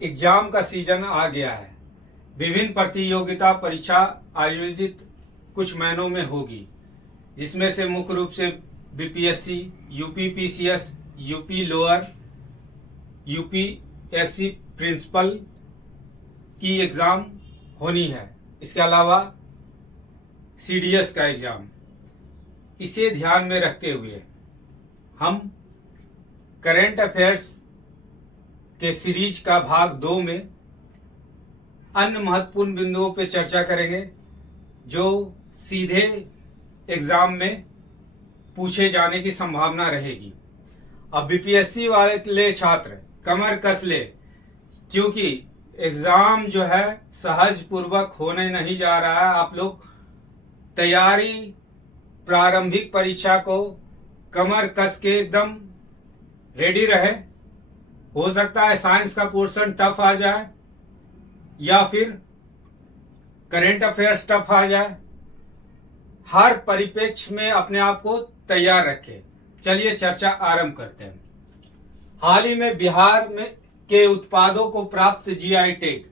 Exam का season आ गया है। विभिन्न प्रतियोगिता परीक्षा आयोजित कुछ महीनों में होगी, जिसमें से मुख्य रूप से BPSC, UPPCS, UP lower, UPSC principal की एग्ज़ाम होनी है। इसके अलावा सीडीएस का एग्ज़ाम। इसे ध्यान में रखते हुए हम करंट अफेयर्स के सीरीज का भाग 2 में अन्य महत्वपूर्ण बिंदुओं पर चर्चा करेंगे जो सीधे एग्जाम में पूछे जाने की संभावना रहेगी। अब बीपीएससी वाले छात्र कमर कस ले, क्योंकि एग्जाम जो है सहज पूर्वक होने नहीं जा रहा है। आप लोग तैयारी प्रारंभिक परीक्षा को कमर कस के एकदम रेडी रहे। हो सकता है साइंस का पोर्शन टफ आ जाए या फिर करंट अफेयर्स टफ आ जाए। हर परिप्रेक्ष्य में अपने आप को तैयार रखें। चलिए चर्चा आरंभ करते हैं। हाल ही में बिहार में के उत्पादों को प्राप्त जीआई टैग,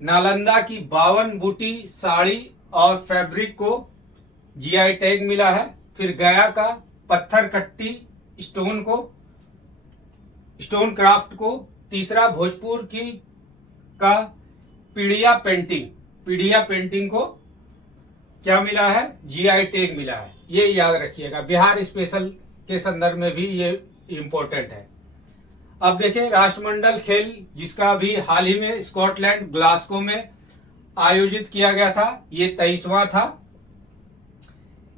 नालंदा की 52 बूटी साड़ी और फैब्रिक को जीआई टैग मिला है। फिर गया का पत्थर कट्टी स्टोन क्राफ्ट को, तीसरा भोजपुर की का पीड़िया पेंटिंग को क्या मिला है? जीआई टैग मिला है। ये याद रखिएगा, बिहार स्पेशल के संदर्भ में भी ये इम्पोर्टेंट है। अब देखिए राष्ट्रमंडल खेल, जिसका भी हाल ही में स्कॉटलैंड ग्लासगो में आयोजित किया गया था, ये 23वां था।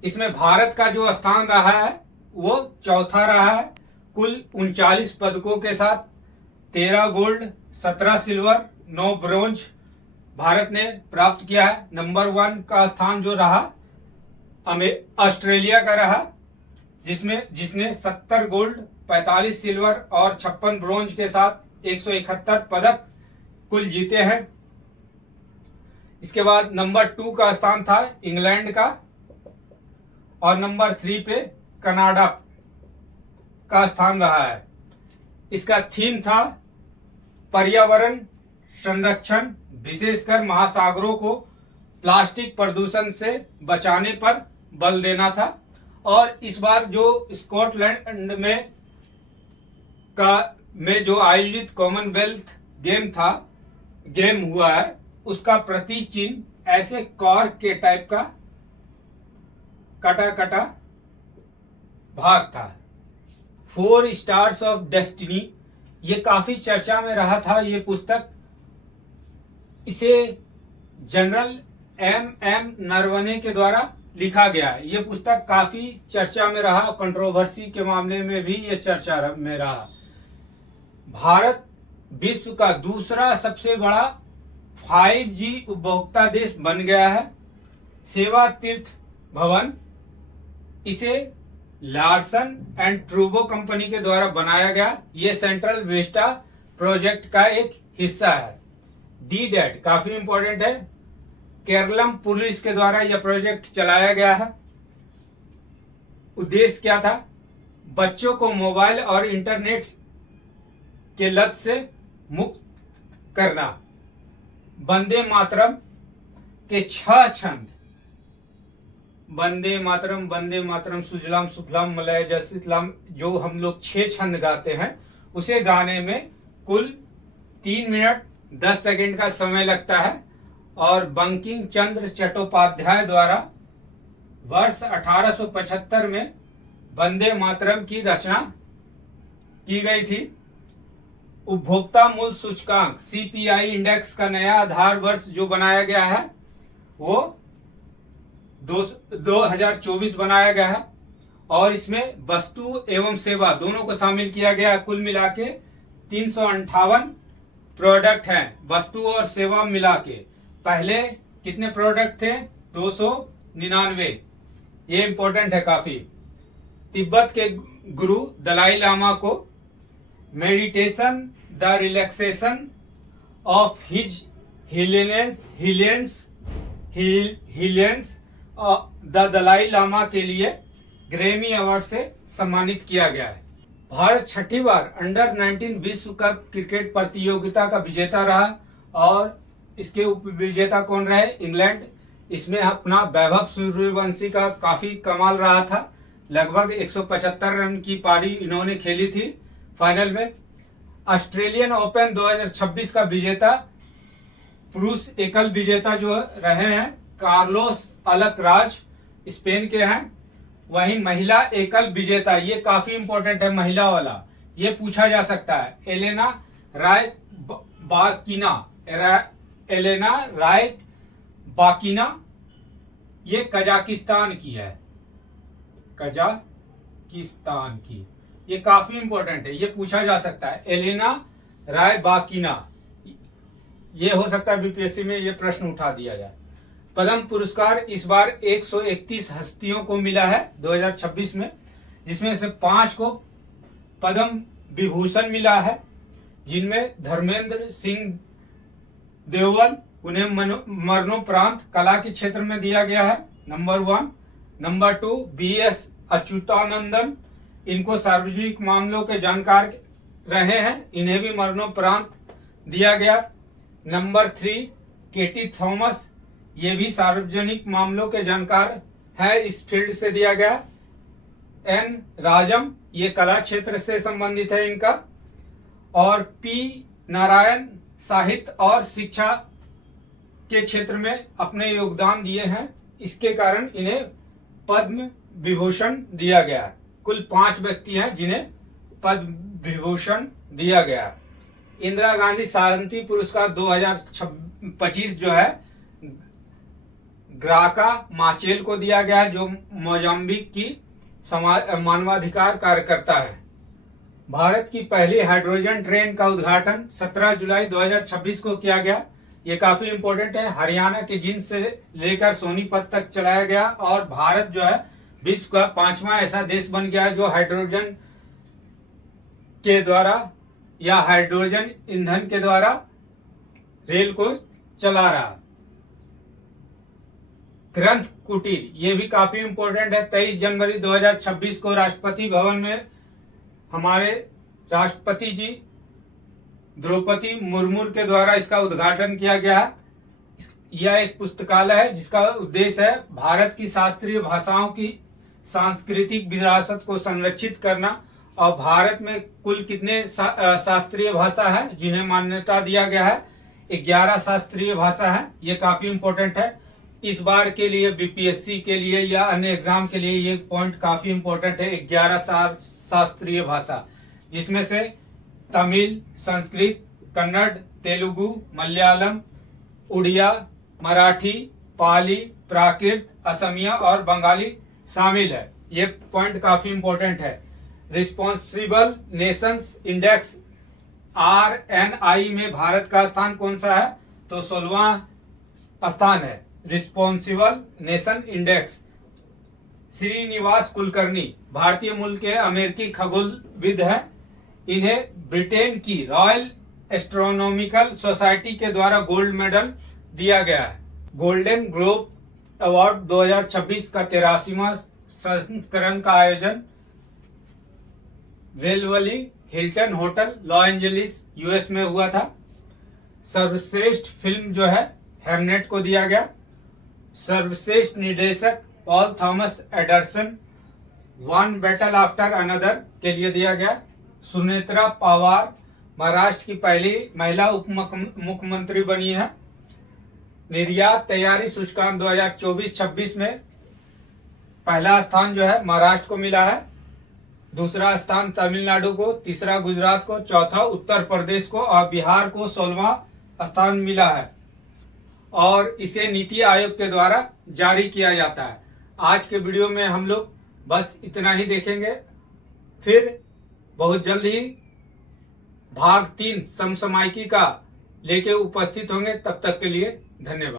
इसमें भारत का जो स्थान रहा है वो चौथा रहा है। कुल 39 पदकों के साथ 13 गोल्ड, 17 सिल्वर, 9 ब्रोंज भारत ने प्राप्त किया है। नंबर 1 का स्थान जो रहा ऑस्ट्रेलिया का रहा, जिसने 70 गोल्ड, 45 सिल्वर और 56 ब्रोंज के साथ 171 पदक कुल जीते हैं। इसके बाद नंबर 2 का स्थान था इंग्लैंड का और नंबर 3 पे कनाडा का स्थान रहा है। इसका थीम था पर्यावरण संरक्षण, विशेषकर महासागरों को प्लास्टिक प्रदूषण से बचाने पर बल देना था। और इस बार जो स्कॉटलैंड में जो आयोजित कॉमनवेल्थ गेम हुआ है, उसका प्रतीक चिन्ह ऐसे कॉर्क के टाइप का कटा भाग था। 4 स्टार्स ऑफ डेस्टिनी, ये काफी चर्चा में रहा था ये पुस्तक। इसे जनरल एम नरवणे के द्वारा लिखा गया है। ये पुस्तक काफी चर्चा में रहा, कंट्रोवर्सी के मामले में भी ये चर्चा में रहा। भारत विश्व का दूसरा सबसे बड़ा 5G उपभोक्ता देश बन गया है। सेवा तीर्थ भवन, इसे लार्सन एंड ट्रूबो कंपनी के द्वारा बनाया गया। ये सेंट्रल विस्टा प्रोजेक्ट का एक हिस्सा है। DDED काफी इंपॉर्टेंट है। केरलम पुलिस के द्वारा यह प्रोजेक्ट चलाया गया है। उद्देश्य क्या था? बच्चों को मोबाइल और इंटरनेट के लत से मुक्त करना। वंदे मातरम के 6 छंद, वंदे मातरम सुजलाम सुफलाम मलय जशीतलाम, जो हम लोग 6 छंद गाते हैं, उसे गाने में कुल 3 मिनट 10 सेकंड का समय लगता है। और बंकिम चंद्र चट्टोपाध्याय द्वारा वर्ष 1875 में वंदे मातरम की रचना की गई थी। उपभोक्ता मूल्य सूचकांक CPI इंडेक्स का नया आधार वर्ष जो बनाया गया है वो 2024 बनाया गया है। और इसमें वस्तु एवं सेवा दोनों को शामिल किया गया है। कुल मिला के 358 प्रोडक्ट हैं, वस्तु और सेवा मिला के। पहले कितने प्रोडक्ट थे? 299। ये इंपॉर्टेंट है काफी। तिब्बत के गुरु दलाई लामा को meditation the relaxation of his holiness the Dalai Lama के लिए ग्रैमी अवार्ड से सम्मानित किया गया है। भारत छठी बार अंडर 19 विश्व कप क्रिकेट प्रतियोगिता का विजेता रहा और इसके उप विजेता कौन रहे? इंग्लैंड। इसमें अपना वैभव सूर्यवंशी का काफी कमाल रहा था। लगभग 175 रन की पारी इन्होंने खेली थी फाइनल में। ऑस्ट्रेलियन ओपन 2026 का विजेता पुरुष एकल विजेता जो रहे हैं कार्लोस अल्कराज, स्पेन के हैं। वहीं महिला एकल विजेता, ये काफी इंपॉर्टेंट है महिला वाला, ये पूछा जा सकता है, एलेना रायबाकिना, ये कजाकिस्तान की है, कजाकिस्तान की। ये काफी इंपॉर्टेंट है, ये पूछा जा सकता है, एलेना रायबाकिना। ये हो सकता है बीपीएससी में ये प्रश्न उठा दिया जाए। पद्म पुरस्कार इस बार 131 हस्तियों को मिला है 2026 में, जिसमें से 5 को पद्म विभूषण मिला है, जिनमें धर्मेंद्र सिंह देओल, उन्हें मरणोपरांत कला के क्षेत्र में दिया गया है, नंबर 1। नंबर 2 BS अच्युतानंदन, इनको सार्वजनिक मामलों के जानकार रहे हैं, इन्हें भी मरणोपरांत दिया गया। नंबर 3 केटी थॉमस, ये भी सार्वजनिक मामलों के जानकार है, इस फील्ड से दिया गया। N राजम, ये कला क्षेत्र से संबंधित है इनका। और P नारायण, साहित्य और शिक्षा के क्षेत्र में अपने योगदान दिए हैं, इसके कारण इन्हें पद्म विभूषण दिया गया है। कुल 5 व्यक्ति हैं जिन्हें पद्म विभूषण दिया गया है। इंदिरा गांधी शांति पुरस्कार 2025 जो है ग्राका माचेल को दिया गया है, जो मोजाम्बिक की मानवाधिकार कार्यकर्ता है। भारत की पहली हाइड्रोजन ट्रेन का उद्घाटन 17 जुलाई 2026 को किया गया। ये काफी इंपॉर्टेंट है। हरियाणा के जिंद से लेकर सोनीपत तक चलाया गया और भारत जो है विश्व का 5वां ऐसा देश बन गया है जो हाइड्रोजन के द्वारा या हाइड्रोजन ईंधन के द्वारा रेल को चला रहा। ग्रंथ कुटीर, ये भी काफी इंपॉर्टेंट है। 23 जनवरी 2026 को राष्ट्रपति भवन में हमारे राष्ट्रपति जी द्रौपदी मुर्मू के द्वारा इसका उद्घाटन किया गया है। यह एक पुस्तकालय है जिसका उद्देश्य है भारत की शास्त्रीय भाषाओं की सांस्कृतिक विरासत को संरक्षित करना। और भारत में कुल कितने शास्त्रीय भाषा है जिन्हें मान्यता दिया गया है? 11 शास्त्रीय भाषा है। ये काफी इंपॉर्टेंट है। इस बार के लिए बीपीएससी के लिए या अन्य एग्जाम के लिए ये पॉइंट काफी इंपॉर्टेंट है। 11 शास्त्रीय भाषा, जिसमें से तमिल, संस्कृत, कन्नड़, तेलुगु, मलयालम, उड़िया, मराठी, पाली, प्राकृत, असमिया और बंगाली शामिल है। ये पॉइंट काफी इंपॉर्टेंट है। रिस्पॉन्सिबल नेशंस इंडेक्स RNI में भारत का स्थान कौन सा है? तो 16वां स्थान है responsible nation index. Srinivas Kulkarni भारतीय मूल के अमेरिकी खगोलविद हैं। इन्हें ब्रिटेन की रॉयल एस्ट्रोनॉमिकल सोसाइटी के द्वारा गोल्ड मेडल दिया गया है। गोल्डन ग्लोब अवार्ड 2026 का 83वां संस्करण का आयोजन Beverly Hilton hotel Los Angeles US में हुआ था। सर्वश्रेष्ठ फिल्म जो है हेमनेट को दिया गया। सर्वश्रेष्ठ निर्देशक Paul Thomas Anderson one battle after another के लिए दिया गया। सुनेत्रा पवार महाराष्ट्र की पहली महिला उप मुख्यमंत्री बनी है। निर्यात तैयारी सूचकांक 2024-26 में पहला स्थान जो है महाराष्ट्र को मिला है, दूसरा स्थान तमिलनाडु को, तीसरा गुजरात को, चौथा उत्तर प्रदेश को और बिहार को 16वां स्थान मिला है। और इसे नीति आयोग के द्वारा जारी किया जाता है। आज के वीडियो में हम लोग बस इतना ही देखेंगे, फिर बहुत जल्द ही भाग 3 समसामयिकी का लेके उपस्थित होंगे। तब तक के लिए धन्यवाद।